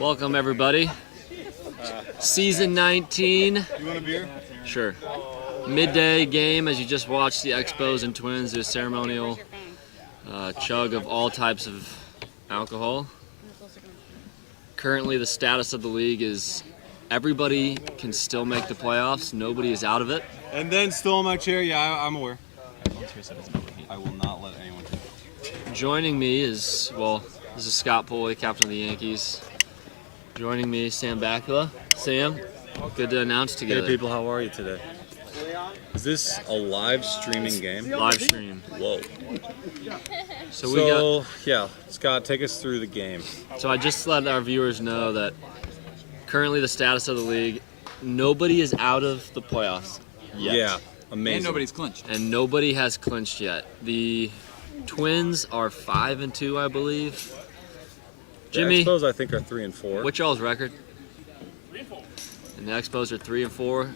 Welcome, everybody. Season 19. You want a beer? Sure. Midday game as you just watched the Expos and Twins do a ceremonial chug of all types of alcohol. Currently, the status of the league is everybody can still make the playoffs. Nobody is out of it. And then stole my chair. Yeah, I'm aware. I will not let anyone do it. Joining me is, well, this is Scott Pulley, captain of the Yankees. Joining me, Sam Bakula. Sam, good to announce together. Hey people, how are you today? Is this a live streaming game? Live stream. Whoa. So yeah, Scott, take us through the game. So I just let our viewers know that currently the status of the league, nobody is out of the playoffs yet. Yeah, amazing. And nobody's clinched. And nobody has clinched yet. The Twins are 5-2, I believe. Jimmy, the Expos, I think, are 3-4. what's y'all's record? 3-4. And the Expos are 3-4.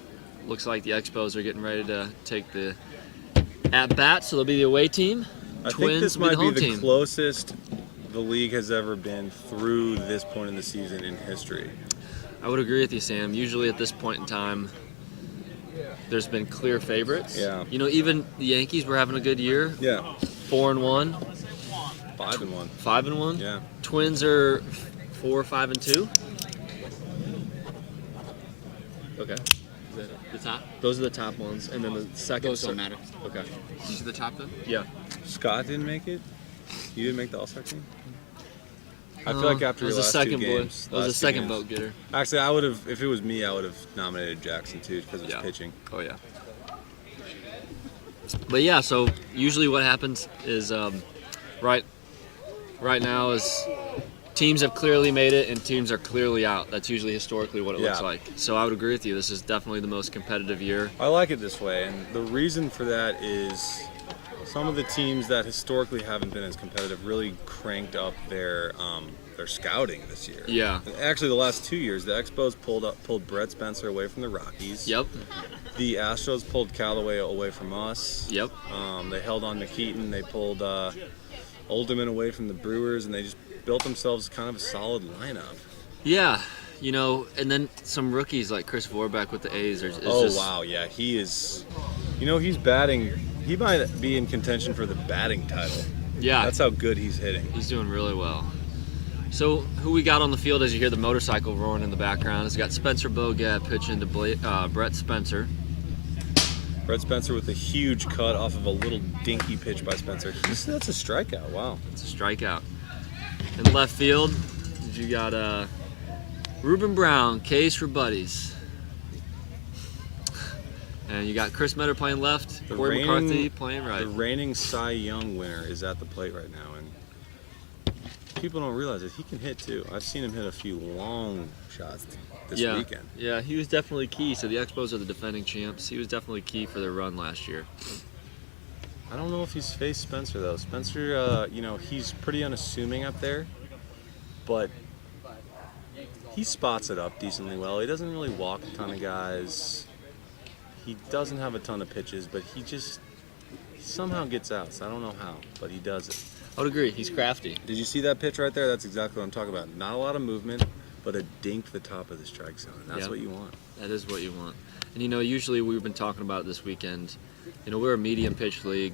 Looks like the Expos are getting ready to take the at-bat, so they'll be the away team. I Twins think this will might be be the the home team. closest the league has ever been through this point in the season in history. I would agree with you, Sam. Usually at this point in time, there's been clear favorites. Yeah. You know, even the Yankees were having a good year. Yeah. 4-1. 5-1. 5-1. Yeah. Twins are 4-5-2. Okay. Is that the top? Those are the top ones, and then the second. Those don't matter. Okay. Did you see the top though? Yeah. Scott didn't make it? You didn't make the All-Star team? I feel like after it was your a last second two games, It was a last two second games- vote getter. Actually, I would have, if it was me, I would have nominated Jackson too because of his Yeah. pitching. Oh yeah. But yeah, so usually what happens is right now is teams have clearly made it and teams are clearly out. That's usually historically what it looks Yeah. like. So I would agree with you. This is definitely the most competitive year. I like it this way, and the reason for that is some of the teams that historically haven't been as competitive really cranked up their scouting this year. Yeah. Actually, the last 2 years, the Expos pulled Brett Spencer away from the Rockies. Yep. The Astros pulled Callaway away from us. Yep. They held on to Keaton. They pulled Olderman away from the Brewers, and they just built themselves kind of a solid lineup. Yeah. You know, and then some rookies like Chris Vorbeck with the A's. Wow, yeah, he is. You know, he's batting. He might be in contention for the batting title. Yeah. That's how good he's hitting. He's doing really well. So who we got on the field as you hear the motorcycle roaring in the background is we got Spencer Bogat pitching to Brett Spencer. Brett Spencer with a huge cut off of a little dinky pitch by Spencer. That's a strikeout. Wow. It's a strikeout. In left field, you got Ruben Brown, Case for buddies. And you got Chris Metter playing left, Corey McCarthy playing right. The reigning Cy Young winner is at the plate right now, and people don't realize it. He can hit too. I've seen him hit a few long shots this weekend. Yeah, he was definitely key. So the Expos are the defending champs. He was definitely key for their run last year. I don't know if he's faced Spencer though. Spencer, he's pretty unassuming up there, but he spots it up decently well. He doesn't really walk a ton of guys. He doesn't have a ton of pitches, but he somehow gets outs. I don't know how, but he does it. I would agree. He's crafty. Did you see that pitch right there? That's exactly what I'm talking about. Not a lot of movement, but a dink the top of the strike zone. And that's what you want. That is what you want. And usually we've been talking about this weekend. We're a medium pitch league.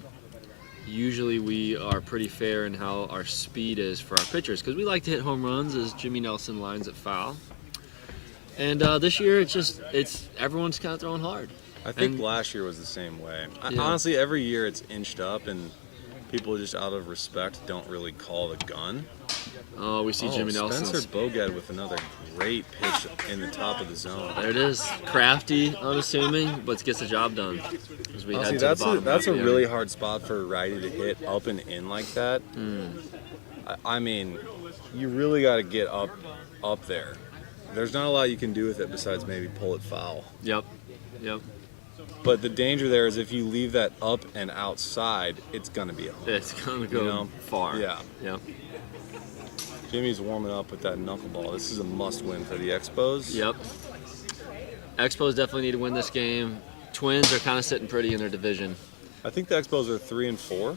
Usually we are pretty fair in how our speed is for our pitchers because we like to hit home runs as Jimmy Nelson lines it foul. And this year it's everyone's kind of throwing hard. I think last year was the same way. Yeah. Honestly, every year it's inched up, and people just out of respect don't really call the gun. Oh, we see Jimmy Nelson. Spencer Bogat with another great pitch in the top of the zone. There it is. Crafty, unassuming, but gets the job done. As we head to the bottom That's a of the really inning. hard spot for a righty to hit up and in like that. I mean, you really got to get up there. There's not a lot you can do with it besides maybe pull it foul. Yep. But the danger there is if you leave that up and outside, it's going to be a home. It's going to go far. Yeah. Yep. Jimmy's warming up with that knuckleball. This is a must-win for the Expos. Yep. Expos definitely need to win this game. Twins are kind of sitting pretty in their division. I think the Expos are 3-4.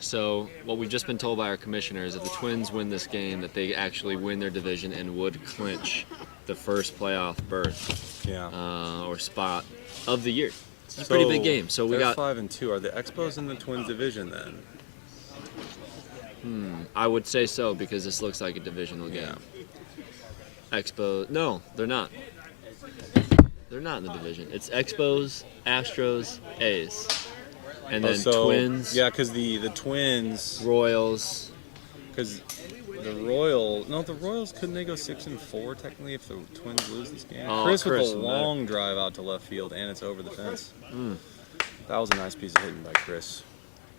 So what we've just been told by our commissioner is if the Twins win this game, that they actually win their division and would clinch the first playoff berth or spot of the year. It's a pretty big game. So we got 5-2. Are the Expos in the Twins division then? I would say so because this looks like a divisional game. Expos. No, they're not. They're not in the division. It's Expos, Astros, A's. And then Twins. Yeah, because the Twins. Royals. Because the Royals, couldn't they go 6-4 technically if the Twins lose this game? Oh, Chris with a long drive out to left field, and it's over the fence. That was a nice piece of hitting by Chris.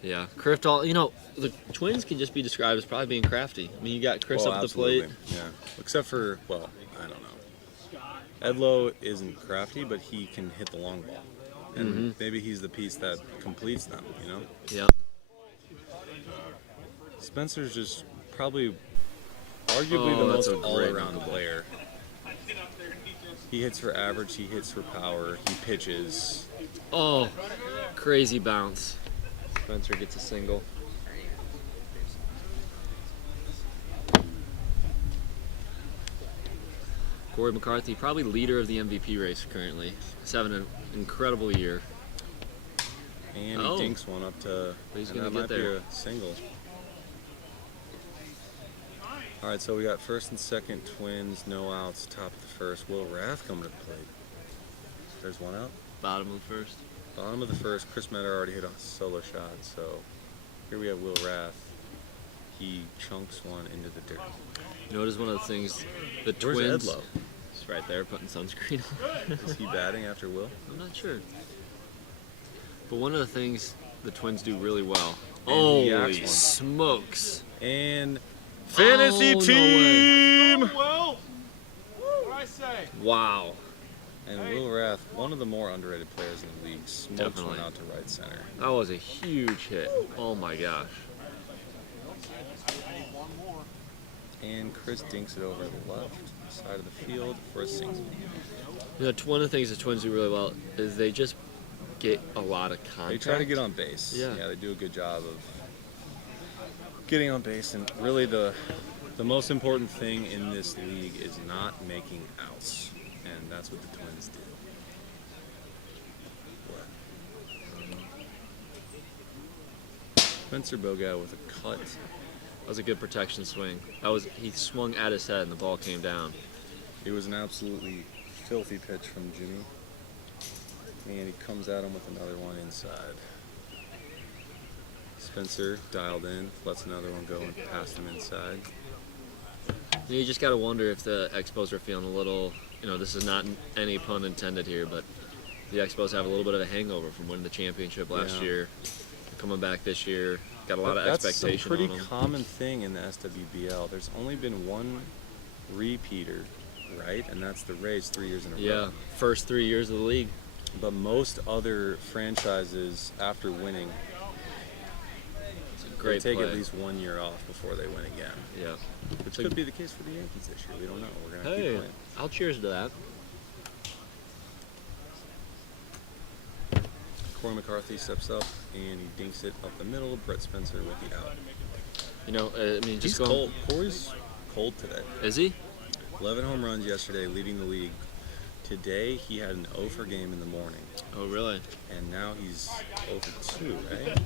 Yeah, the Twins can just be described as probably being crafty. I mean, you got Chris up the plate. Yeah, except for, I don't know. Edlow isn't crafty, but he can hit the long ball. And maybe he's the piece that completes them, you know? Yeah. Spencer's just probably arguably the most all-around player. He hits for average, he hits for power, he pitches. Oh, crazy bounce. Spencer gets a single. Corey McCarthy, probably leader of the MVP race currently. He's having an incredible year. And he dinks one up to, he's and gonna that get might there. be a single. All right, so we got first and second Twins, no outs, top of the first. Will Rath coming to the plate. There's one out. Bottom of the first. Bottom of the first. Chris Metter already hit a solo shot, so here we have Will Rath. He chunks one into the dirt. You notice one of the things, the Where's Twins. Edlow? He's right there putting sunscreen on. Is he batting after Will? I'm not sure. But one of the things the Twins do really well. And he Holy yaks one. smokes. And fantasy no team! Will! What I say? Wow. And Will Rath, one of the more underrated players in the league, smokes Definitely. one out to right center. That was a huge hit. Oh my gosh. And Chris dinks it over the left side of the field for a single. You know, one of the things the Twins do really well is they just get a lot of contact. They try to get on base. Yeah. They do a good job of getting on base. And really the most important thing in this league is not making outs. And that's what the Twins do. Spencer Bogat with a cut. That was a good protection swing. He swung at his head and the ball came down. It was an absolutely filthy pitch from Jimmy. And he comes at him with another one inside. Spencer dialed in, lets another one go and past him inside. You just got to wonder if the Expos are feeling a little, this is not any pun intended here, but the Expos have a little bit of a hangover from winning the championship last year. Coming back this year, got a lot of expectation on them. That's a pretty common thing in the SWBL. There's only been one repeater, right? And that's the Rays 3 years in a row. Yeah, first 3 years of the league. But most other franchises, after winning, Great they take play. at least 1 year off before they win again. Yeah. Which could be the case for the Yankees this year. We don't know. We're going to keep playing. I'll cheers to that. Corey McCarthy steps up and he dinks it up the middle. Brett Spencer with the out. Just He's going. cold. Corey's cold today. Is he? 11 home runs yesterday, leading the league. Today he had an 0 for game in the morning. Oh, really? And now he's 0 for 2, right?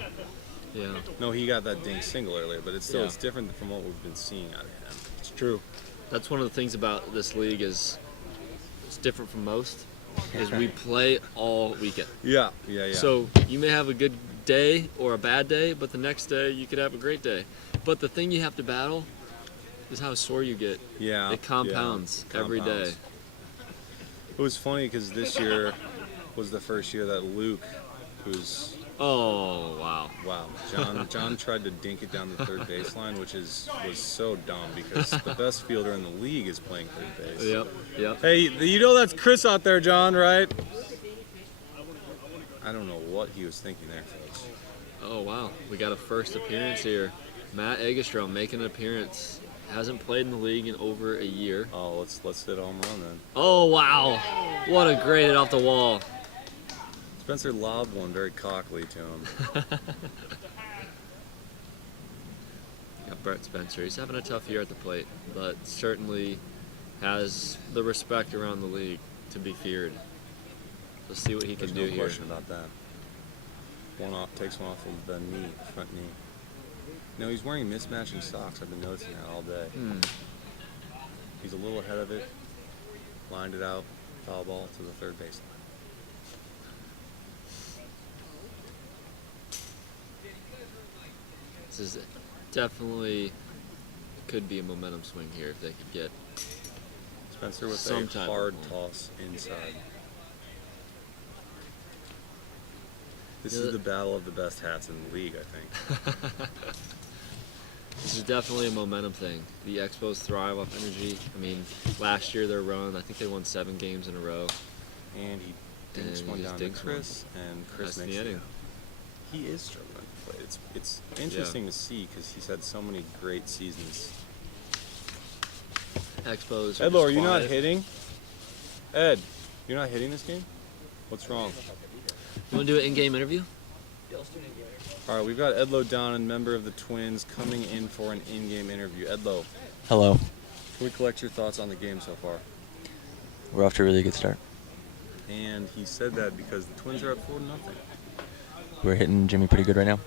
Yeah. No, he got that dink single earlier, but it's still Yeah. it's different from what we've been seeing out of him. It's true. That's one of the things about this league is it's different from most. Is we play all weekend. Yeah. So you may have a good day or a bad day, but the next day you could have a great day. But the thing you have to battle is how sore you get. Yeah. It compounds every day. It was funny because this year was the first year that Luke, who's Oh, wow. John tried to dink it down the third baseline, which was so dumb because the best fielder in the league is playing third base. Yep. Hey, you know that's Chris out there, John, right? I don't know what he was thinking there, folks. Oh, wow. We got a first appearance here. Matt Eggerstrom making an appearance. Hasn't played in the league in over a year. Oh, let's hit a home run then. Oh, wow. What a great hit off the wall. Spencer lobbed one very cockily to him. Brett Spencer. He's having a tough year at the plate, but certainly has the respect around the league to be feared. Let's see what he can do There's no here. question about that. Takes one off of the knee, front knee. No, he's wearing mismatching socks. I've been noticing that all day. He's a little ahead of it. Lined it out. Foul ball to the third baseline. This is definitely could be a momentum swing here if they could get Spencer with some a type hard of toss inside. This Yeah. is the battle of the best hats in the league, I think. This is definitely a momentum thing. The Expos thrive off energy. I mean, last year their run, I think they won 7 games in a row. And he dinks And one he just down to dinks one. Chris, and Chris That's the makes it. inning. He is struggling. But it's interesting to see because he's had so many great seasons. Expos. Edlo, are you not quiet. hitting? Ed, you're not hitting this game? What's wrong? You want to do an in-game interview? All right, we've got Edlo Donnan, member of the Twins, coming in for an in-game interview. Edlo, Hello. can we collect your thoughts on the game so far? We're off to a really good start. And he said that because the Twins are up 4-0. We're hitting Jimmy pretty good right now.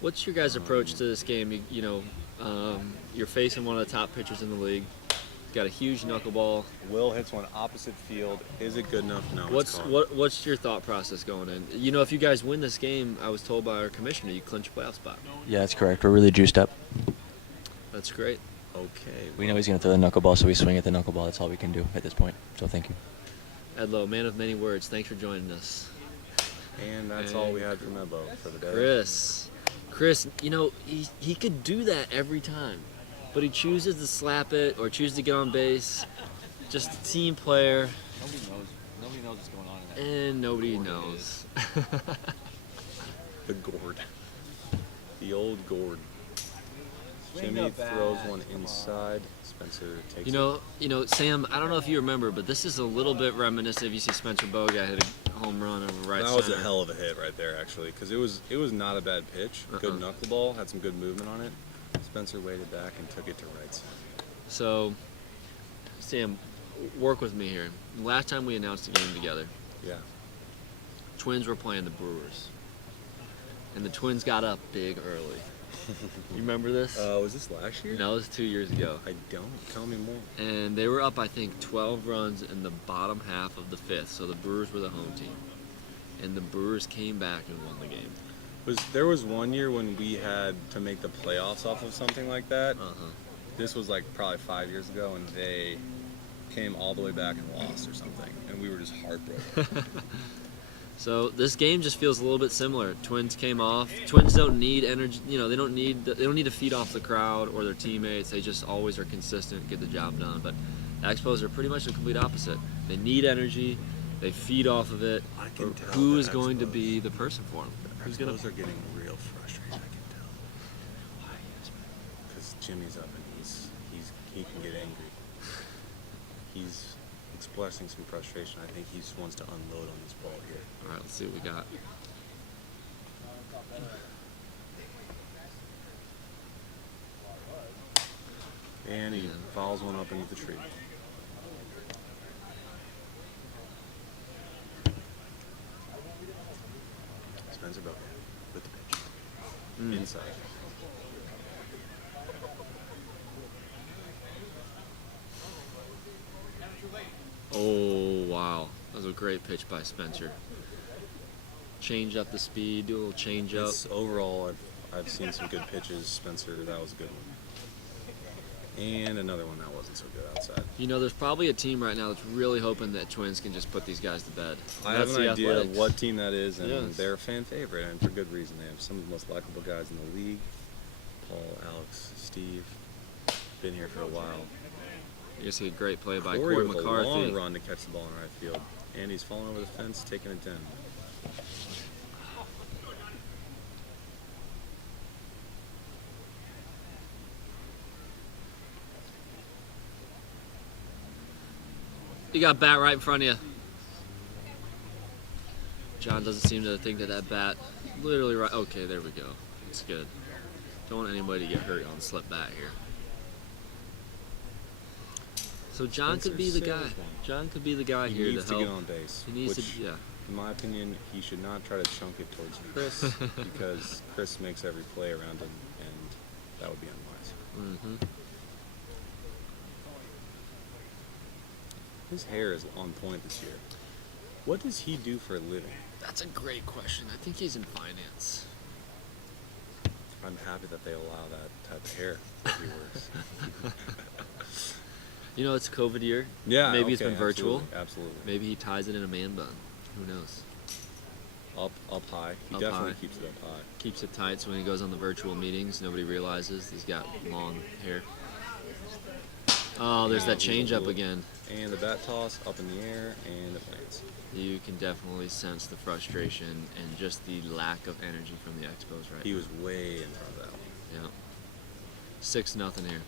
What's your guys' approach to this game? You're facing one of the top pitchers in the league. Got a huge knuckleball. Will hits one opposite field. Is it good enough? No. What's your thought process going in? You know, if you guys win this game, I was told by our commissioner, you clinch a playoff spot. Yeah, that's correct. We're really juiced up. That's great. Okay. We know he's going to throw the knuckleball, so we swing at the knuckleball. That's all we can do at this point. So thank you. Edlo, man of many words, thanks for joining us. And that's all we had from Edlo for the day. Chris, you know, he could do that every time, but he chooses to slap it or chooses to get on base. Just a team player. Nobody knows what's going on in that. And nobody knows. The gourd. The old gourd. Jimmy throws one inside. Spencer takes You know, Sam, I don't know if you remember, but this is a little bit reminiscent. You see Spencer Boga hit a home run over right That center. was a hell of a hit right there, actually, because it was not a bad pitch. Good knuckleball, had some good movement on it. Spencer waited back and took it to right center. So, Sam, work with me here. Last time we announced the game together, Yeah. Twins were playing the Brewers, and the Twins got up big early. You remember this? Was this last year? No, it was 2 years ago. I don't. Tell me more. And they were up, I think, 12 runs in the bottom half of the 5th. So the Brewers were the home team. And the Brewers came back and won the game. There was one year when we had to make the playoffs off of something like that. This was like probably 5 years ago, and they came all the way back and lost or something, and we were just heartbroken. So this game just feels a little bit similar. Twins came off. Twins don't need energy. You know, they don't need to feed off the crowd or their teammates. They just always are consistent, get the job done. But the Expos are pretty much the complete opposite. They need energy. They feed off of it. I can tell Who the is going to Expos- be the person for them? Who's gonna? Expos are getting real frustrated. I can tell. Because Jimmy's up and he can get angry. He's expressing some frustration. I think he just wants to unload on this ball here. All right, let's see what we got. And he fouls one up into the tree. Spencer Boga with the pitch. Inside. Oh, wow. That was a great pitch by Spencer. Change up the speed, do a little change up. Overall, I've seen some good pitches. Spencer, that was a good one. And another one that wasn't so good outside. You know, there's probably a team right now that's really hoping that Twins can just put these guys to bed. I That's have an the idea of Athletics. what team that is, and Yes. they're a fan favorite, and for good reason. They have some of the most likable guys in the league. Paul, Alex, Steve, been here for a while. You see a great play by Corey Corey with a McCarthy. long run to catch the ball in right field. And he's falling over the fence, taking it down. You got bat right in front of you. John doesn't seem to think that bat literally right. Okay, there we go. It's good. Don't want anybody to get hurt on the slip bat here. So John could be the guy. John could be the guy here to help. He needs to get on base. He needs which, to, yeah. In my opinion, he should not try to chunk it towards Chris because Chris makes every play around him, and that would be unwise. Mm-hmm. His hair is on point this year. What does he do for a living? That's a great question. I think he's in finance. I'm happy that they allow that type of hair if he works. You know, it's a COVID year. Yeah, Maybe it's been virtual. Absolutely. Maybe he ties it in a man bun. Who knows? Up high. He Up definitely high. keeps it up high. Keeps it tight so when he goes on the virtual meetings, nobody realizes he's got long hair. Oh, there's that change up again. And the bat toss up in the air, and it lands. You can definitely sense the frustration and just the lack of energy from the Expos right He now. was way in front of that one. Yeah. 6-0 here.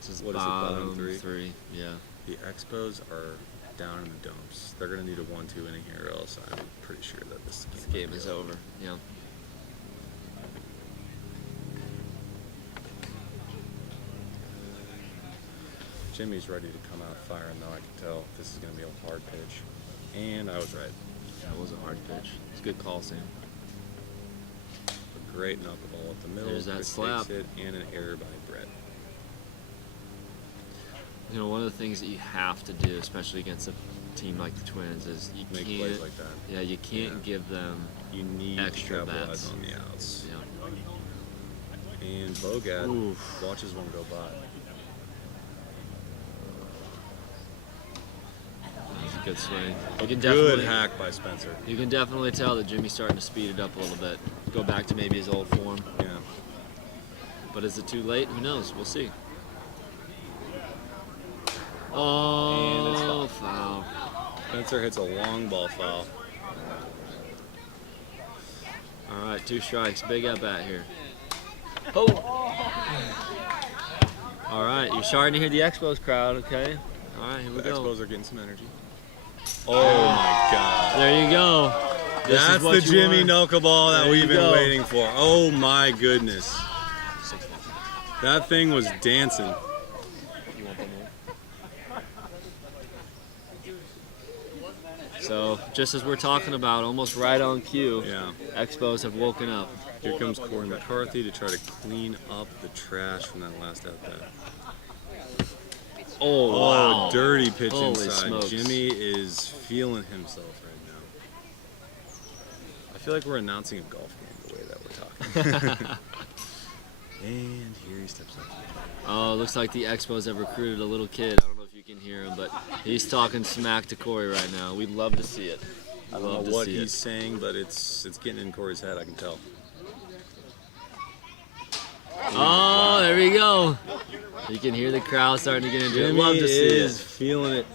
This is What is it, bottom bottom three? Yeah. The Expos are down in the dumps. They're going to need a 1-2 inning here, or else I'm pretty sure that this Game is over. Yeah. Jimmy's ready to come out firing, though. I can tell this is going to be a hard pitch. And I was right. That was a hard pitch. It's a good call, Sam. A great knuckleball up the middle. There's that Chris slap. takes it, and an error by Brett. You know, one of the things that you have to do, especially against a team like the Twins, is you Make can't. plays like that. Yeah, you can't give them. You need Extra to capitalize bats. on the outs. Yeah. And Bogat Oof. watches one go by. That's a good swing. You can Good definitely hack by Spencer. You can definitely tell that Jimmy's starting to speed it up a little bit. Go back to maybe his old form. Yeah. But is it too late? Who knows? We'll see. Oh, foul. Spencer hits a long ball foul. All right, 2 strikes. Big at bat here. Oh. All right, you're starting to hear the Expos crowd, okay? All right, here we The go. Expos are getting some energy. Oh my God. There you go. This is That's what the you Jimmy want. knuckleball that There we've you been go. waiting for. Oh my goodness. That thing was dancing. You want them more? So, just as we're talking about, almost right on cue, Yeah. Expos have woken up. Here comes Corey McCarthy to try to clean up the trash from that last at bat. Oh, Oh, wow. dirty pitch Holy inside. smokes. Jimmy is feeling himself right now. I feel like we're announcing a golf game the way that we're talking. And here he steps up. Oh, it looks like the Expos have recruited a little kid. I don't know if you can hear him, but he's talking smack to Corey right now. We'd love to see it. I don't know what he's saying, but it's getting in Corey's head, I can tell. Oh, there we go. You can hear the crowd starting to get into it. Jimmy Love to see is it. feeling it.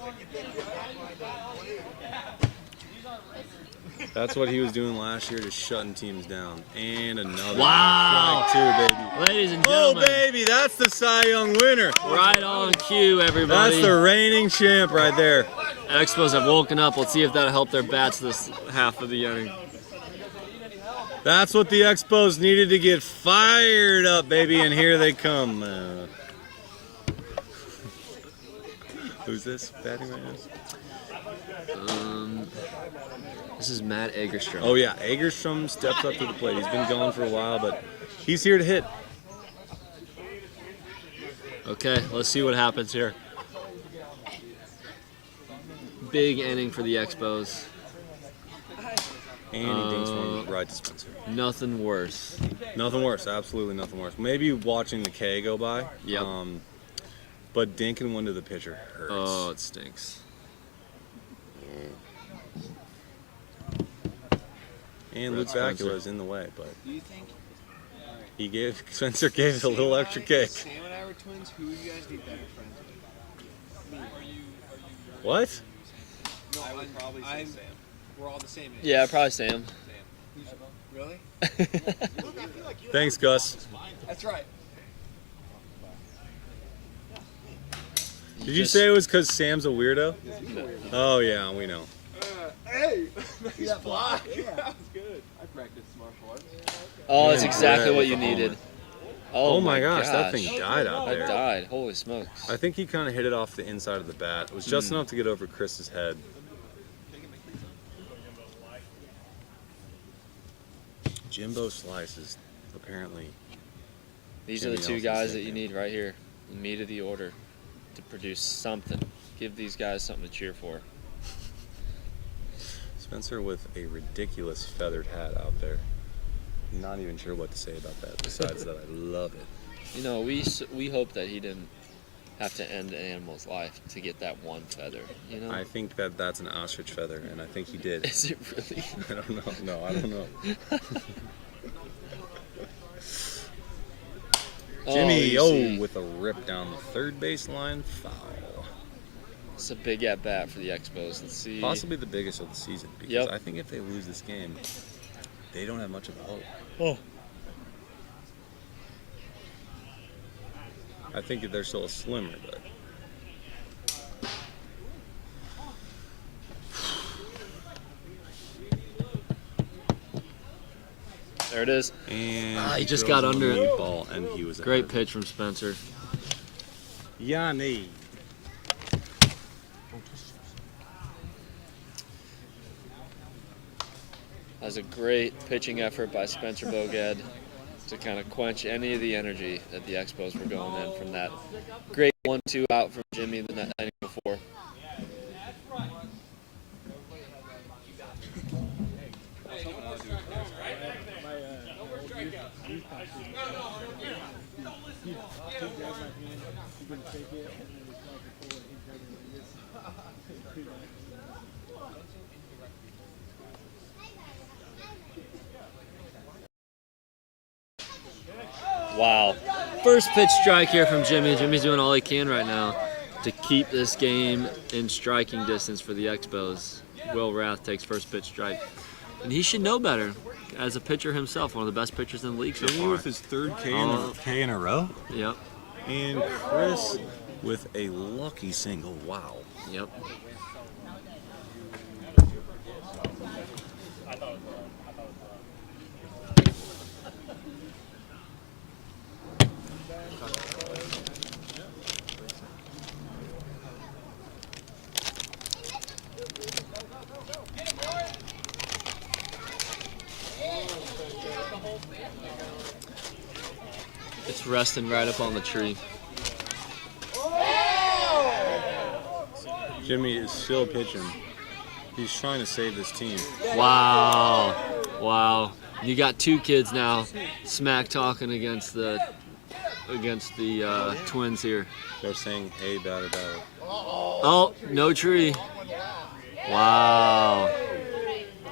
That's what he was doing last year, just shutting teams down. And another Wow. strike too, baby. Ladies and Oh, gentlemen, baby, that's the Cy Young winner. right on cue, everybody. That's the reigning champ right there. Expos have woken up. Let's see if that'll help their bats this half of the inning. That's what the Expos needed to get fired up, baby, and here they come. Who's this batting right now? This is Matt Egerstrom. Oh, yeah, Egerstrom steps up to the plate. He's been gone for a while, but he's here to hit. Okay, let's see what happens here. Big inning for the Expos. And he dinks one right to Spencer. Nothing worse. Nothing worse, absolutely nothing worse. Maybe watching the K go by. Yep. But dinking one to the pitcher hurts. Oh, it stinks. And Brett Luke Spencer. Bacula is in the way, but Spencer gave it a little extra kick. Sam and I were twins. Who would you guys be better friends with? What? No, I would probably say Sam. We're all the same age. Yeah, probably Sam. Really? Thanks, Gus. That's right. Did you say it was because Sam's a weirdo? Oh, yeah, we know. Hey! He's block. Yeah, that was good. I practiced martial arts. Oh, that's Man, exactly Brett what with you the homer. needed. Oh my gosh, that thing died out That there. died. Holy smokes. I think he kind of hit it off the inside of the bat. It was just enough to get over Chris's head. Jimbo Slice is apparently. These are the Jimmy two Nelson's guys that you nickname. need right here, the meat of the order, to produce something. Give these guys something to cheer for. Spencer with a ridiculous feathered hat out there. Not even sure what to say about that, besides that I love it. You know, we hope that he didn't have to end an animal's life to get that one feather. You know. I think that that's an ostrich feather, and I think he did. Is it really? I don't know. No, I don't know. Jimmy, you see. with a rip down the third baseline, foul. It's a big at bat for the Expos. Let's see. Possibly the biggest of the season, because Yep. I think if they lose this game, they don't have much of a hope. Oh. I think that they're still a slimmer, but There it is. and he just throws got him a under it. meatball, and he was Great out. pitch from Spencer. Yanni. That was a great pitching effort by Spencer Boged to kind of quench any of the energy that the Expos were going in from that great 1-2 out from Jimmy the night before. Wow. First pitch strike here from Jimmy. Jimmy's doing all he can right now to keep this game in striking distance for the Expos. Will Rath takes first pitch strike. And he should know better as a pitcher himself, one of the best pitchers in the league so Jimmy far. with his third Oh. K in a row, Yep, and Chris with a lucky single. Wow. yep. It's resting right up on the tree. Jimmy is still pitching. He's trying to save this team. Wow. Wow. You got two kids now smack talking against the Twins here. They're saying, hey, batter, batter. Oh, no tree. Wow.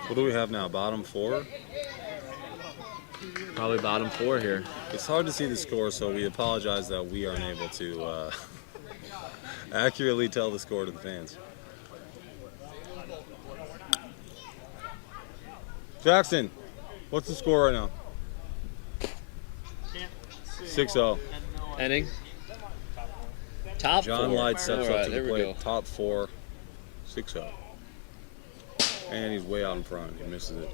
What do we have now? Bottom four? Probably bottom four here. It's hard to see the score, so we apologize that we aren't able to accurately tell the score to the fans. Jackson, what's the score right now? 6-0. Inning. Top John four. Light steps All up right, to there the we plate. go. Top four, 6-0. And he's way out in front. He misses it.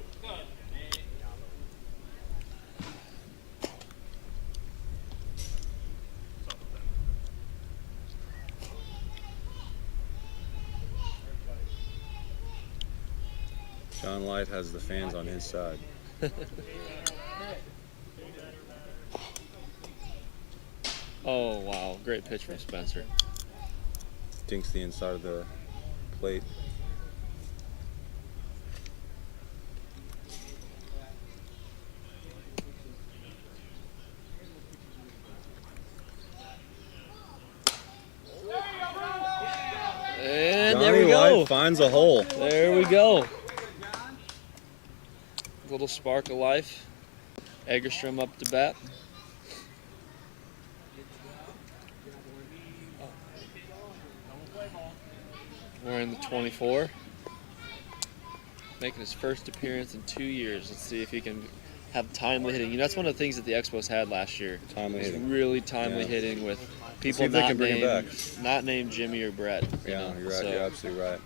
John Light has the fans on his side. Oh, wow. Great pitch from Spencer. Dinks the inside of the plate. And Johnny there we go. Light finds a hole. There we go. Little spark of life. Egerstrom up to bat. Wearing the 24. Making his first appearance in 2 years. Let's see if he can have timely hitting. You know, that's one of the things that the Expos had last year. Timely was hitting. really timely Yeah. hitting with See people if they not can bring it named, back. not named Jimmy or Brett. you Yeah, know, you're right. so- You're absolutely right.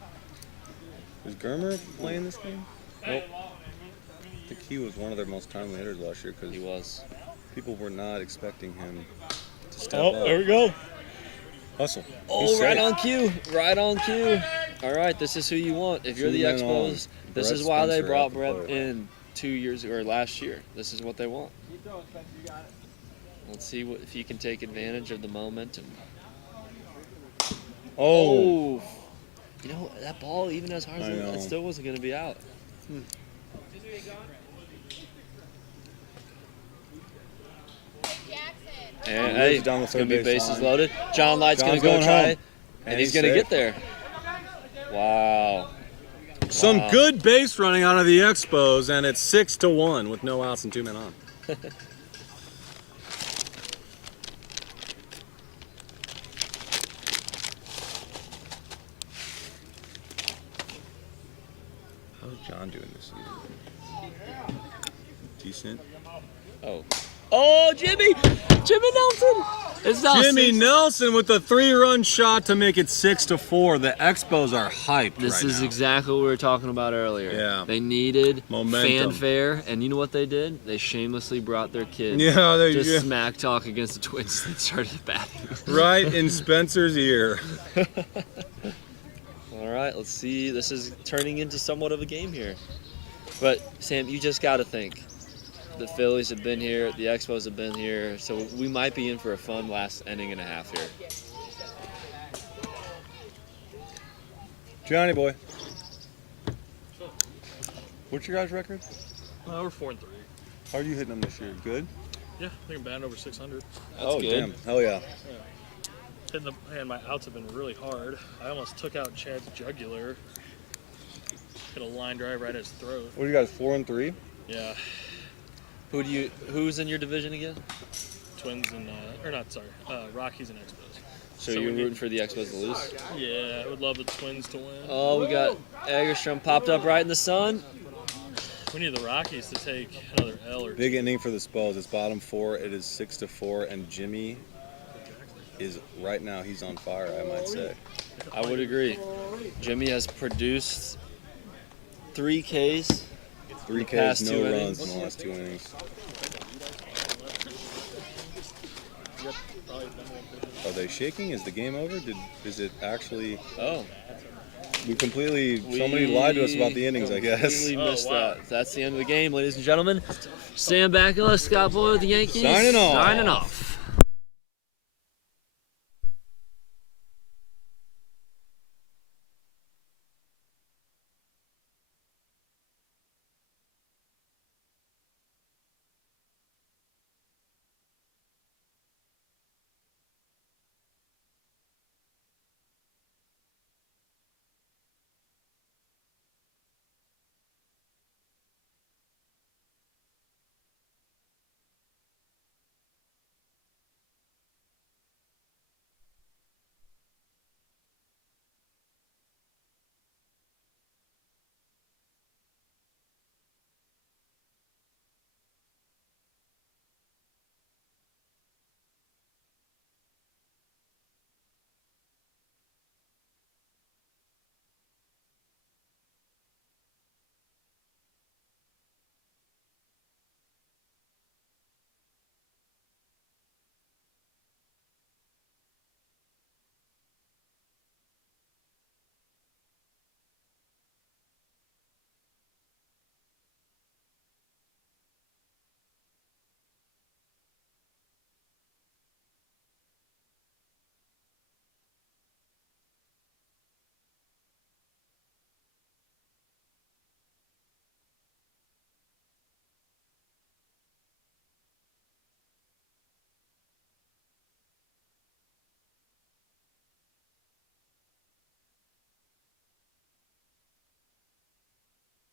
Was Germer playing this game? Nope. I think he was one of their most timely hitters last year because He was. People were not expecting him to step Oh, up. there we go. Hustle. Oh, He's right safe. on cue. Right on cue. All right, this is who you want. If you're the 2 men Expos, on. this Brett is why they Spencer brought at the Brett plate. in 2 years or last year. This is what they want. Let's see if he can take advantage of the momentum. Oh. Oh. You know, that ball, even as hard as I it, know. it still wasn't going to be out. And hey, Down the it's going to be third base bases line. loaded. John Light's going to John's go going try home. it, and he's he's going to safe. get there. Wow. Some Wow. good base running out of the Expos, and it's 6-1 with no outs and 2 men on. How's John doing this season? Decent. Oh. Oh, Jimmy! Jimmy Nelson! It's now Jimmy 6. Nelson with the 3-run shot to make it 6-4. The Expos are hyped This right is now. exactly what we were talking about earlier. Yeah. They needed Momentum. fanfare, and you know what they did? They shamelessly brought their kids. Yeah, they Just yeah. smack talk against the Twins that started batting. Right in Spencer's ear. All right, let's see. This is turning into somewhat of a game here. But, Sam, you just got to think. The Phillies have been here. The Expos have been here. So we might be in for a fun last inning and a half here. Johnny boy. What's your guys' record? We're 4-3. How are you hitting them this year? Good? Yeah, I think I'm batting over 600. That's good. Damn. Hell yeah. Hitting and my outs have been really hard. I almost took out Chad's jugular. Hit a line drive right at his throat. What are you guys, 4-3? Yeah, Who's in your division again? Twins and Rockies and Expos. So So you're we need- rooting for the Expos to lose? Yeah, I would love the Twins to win. Oh, we got Egerstrom popped up right in the sun. We need the Rockies to take another L or Big inning for the Spurs. It's bottom 4. It is 6-4, and Jimmy is right now. He's on fire, I might say. I would agree. Jimmy has produced 3 Ks. 3 past Ks, 2 no runs innings. in the last 2 innings. Are they shaking? Is the game over? Is it actually? Oh, Somebody lied to us about the innings, I guess. completely missed wow. that. That's the end of the game, ladies and gentlemen. Sam Bakula, Scott Boyle, the Yankees. Signing off. Signing off.